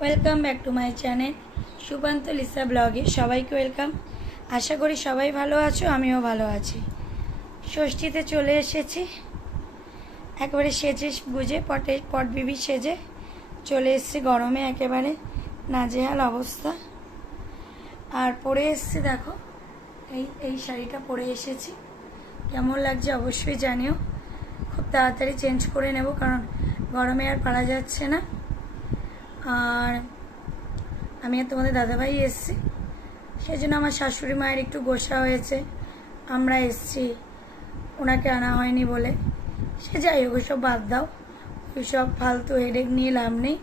Welcome back to my channel Sukanta Lisa ব্লগে সবাইকে welcome. আশা করি সবাই ভালো আছো, আমিও ভালো আছি। ষষ্ঠীতে চলে এসেছি, একেবারে সেজে গুজে পটবিবি সেজে চলে এসেছি। গরমে একেবারে নাজেহাল অবস্থা। আর পরে এসেছি, দেখো এই শাড়িটা পরে এসেছি। কেমন লাগছে অবশ্যই জানিও। খুব তাড়াতাড়ি চেঞ্জ করে নেব, কারণ গরমে আর পারা যাচ্ছে না। আর আমি আর তোমাদের দাদাভাই এসছি, সেই জন্য আমার শাশুড়ি মায়ের একটু গোসা হয়েছে। আমরা এসছি, ওনাকে আনা হয়নি বলে। সে যাই হোক, ওইসব বাদ দাও, ওইসব ফালতু হেডেক নিয়ে লাভ নেই।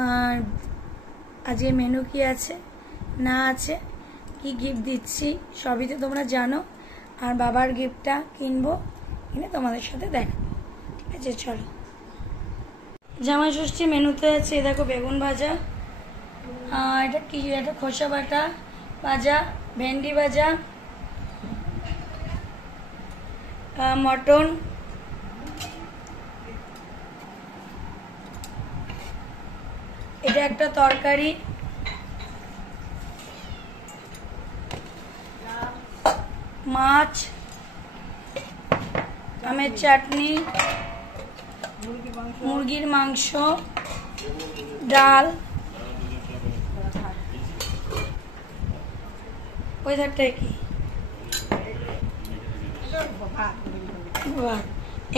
আর আজকে মেনু কি আছে না আছে, কি গিফট দিচ্ছি সবই তো তোমরা জানো। আর বাবার গিফটটা কিনবো, কিনে তোমাদের সাথে দেখাবো। ঠিক আছে, চলো। জামাই ষষ্ঠী মেনুতে আছে, দেখো বেগুন ভাজা, এটা কি, এটা খোসা বাটা ভাজা, ভেন্ডি ভাজা, মটন, এটা একটা তরকারি, মাছ, আমের চাটনি, মুরগির মাংস, ডাল, ওই ধারটায় কি,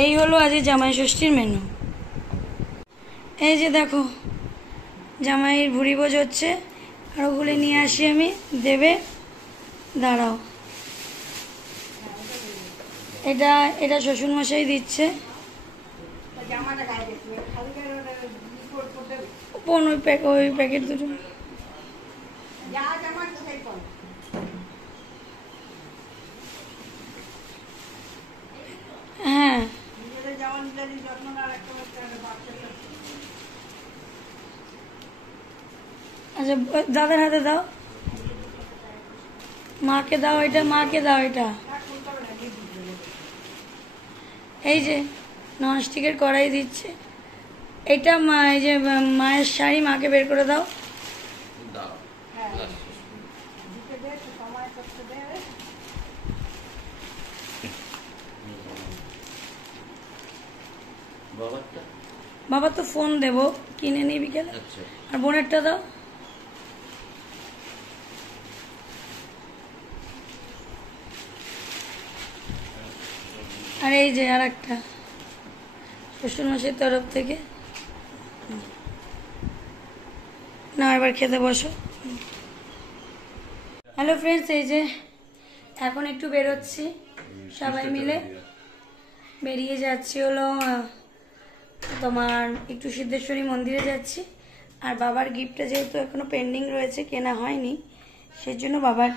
এই হলো আজ জামাই ষষ্ঠীর মেনু। এই যে দেখো জামাইয়ের ভুড়ি ভোজ হচ্ছে, আর ওগুলি নিয়ে আসি আমি, দেবে, দাঁড়াও। এটা শ্বশুরমশাই দিচ্ছে। ওই প্যাকেট দুটো, হ্যাঁ। আচ্ছা, দাদার হাতে দাও, মাকে দাও এটা, মাকে দাও এটা। এই যে ননস্টিকের কড়াই দিচ্ছে, এটা এই যে মায়ের শাড়ি, মাকে বের করে দাও। বাবা তো ফোন দেবো, কিনে নি বিকেলে। আর বোনেরটা দাও। আর এই যে আর একটা শ্বশুরমশাইয়ের তরফ থেকে। না, এবার খেতে বসো। হ্যালো ফ্রেন্ডস, এই যে এখন একটু বেরোচ্ছি, সবাই মিলে বেরিয়ে যাচ্ছি হলো তোমার একটু সিদ্ধেশ্বরী মন্দিরে যাচ্ছি। আর বাবার গিফটটা যেহেতু এখনো পেন্ডিং রয়েছে, কেনা হয়নি, সেজন্য বাবার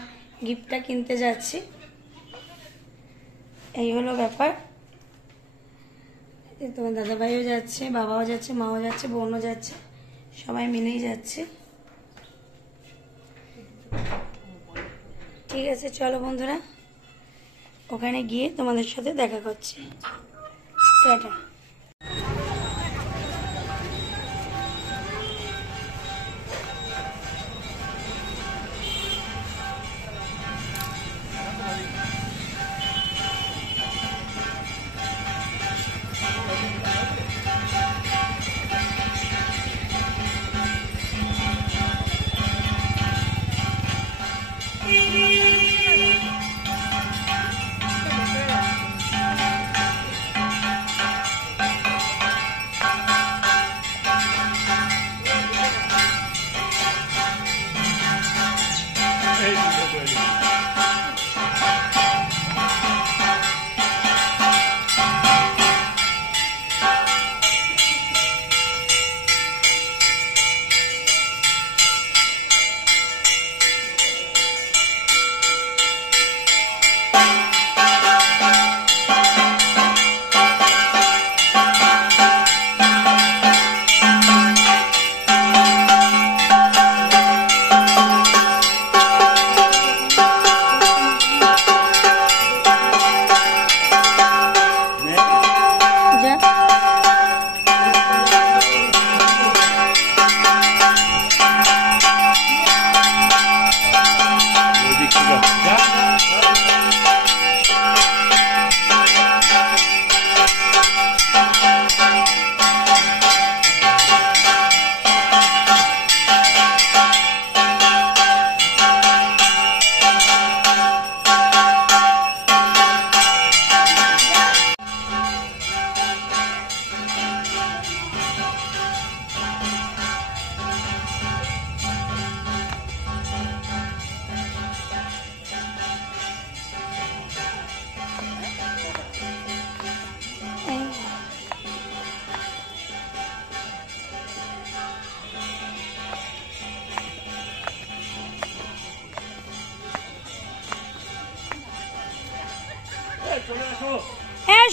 গিফটটা কিনতে যাচ্ছি। এই হলো ব্যাপার। তোমার দাদাভাইও যাচ্ছে, বাবাও যাচ্ছে, মাও যাচ্ছে, বোনও যাচ্ছে, সবাই মিলেই যাচ্ছে। ঠিক আছে, চলো বন্ধুরা, ওখানে গিয়ে তোমাদের সাথে দেখা করছি। টাটা।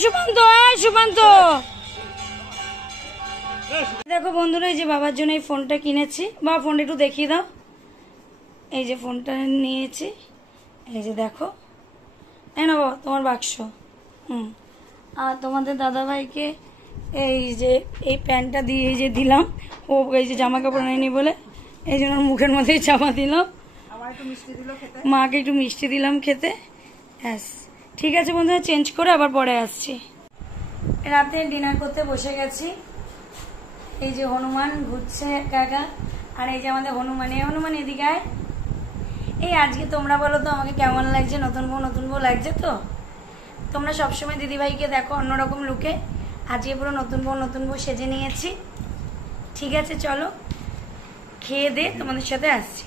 সুকান্ত, সুকান্ত। দেখো বন্ধুরা, এই যে বাবার জন্য এই ফোনটা কিনেছি। বাবা ফোনটা একটু দেখিয়ে দাও। এই যে ফোনটা নিয়েছি, এই যে দেখো। এই না বাবা তোমার বাক্স। আর তোমাদের দাদাভাইকে এই যে এই প্যান্টটা দিয়ে এই যে দিলাম, ও এই যে জামা কাপড় নেয়নি বলে এই জন্য মুখের মধ্যেই চাপা দিলাম। মাকে একটু মিষ্টি দিলাম খেতে। ব্যাস ঠিক আছে বন্ধুরা, চেঞ্জ করে আবার পরে আসছি। রাতে ডিনার করতে বসে গেছি। এই যে হনুমান ঘুরছে কাকা, আর এই যে আমাদের হনুমান। এই হনুমান এদিকে আয়। এই আজকে তোমরা বলো তো আমাকে কেমন লাগছে? নতুন বউ লাগছে তো? তোমরা সবসময় দিদিভাইকে দেখো অন্যরকম লুকে, আজকে পুরো নতুন বউ সেজে নিয়েছি। ঠিক আছে চলো খেয়ে দে তোমাদের সাথে আসছি।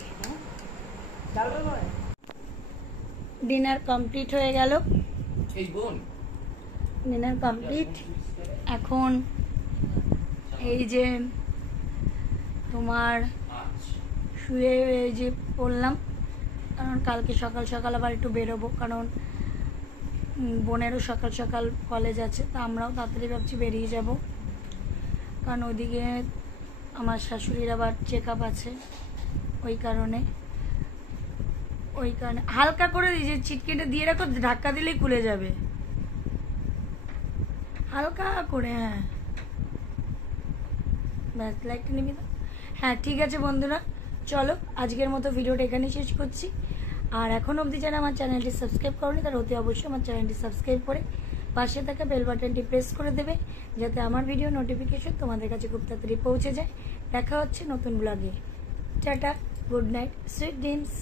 ডিনার কমপ্লিট হয়ে গেল। Dinner complete. এখন এই যে তোমার শুয়ে এই যে পড়লাম, কারণ কালকে সকাল সকাল আবার একটু বেরোবো, কারণ বোনেরও সকাল সকাল কলেজ আছে। তা আমরাও তাড়াতাড়ি ভাবছি বেরিয়ে যাব, কারণ ওইদিকে আমার শাশুড়ির আবার চেক আপ আছে। ওই কারণে হালকা করে এই যে চিটকেটা দিয়ে রাখো, ধাক্কা দিলেই খুলে যাবে হালকা করে। হ্যাঁ ব্যাস লাইটটা নিবি না। হ্যাঁ ঠিক আছে বন্ধুরা, চলো আজকের মতো ভিডিওটা এখানেই শেষ করছি। আর এখন অবধি যারা আমার চ্যানেলটি সাবস্ক্রাইব করেনি তারা অতি অবশ্যই আমার চ্যানেলটি সাবস্ক্রাইব করে পাশে থাকা বেল বাটনটি প্রেস করে দেবে, যাতে আমার ভিডিও নোটিফিকেশন তোমাদের কাছে খুব তাড়াতাড়ি পৌঁছে যায়। দেখা হচ্ছে নতুন ব্লগে। Tata, good night, sweet dreams.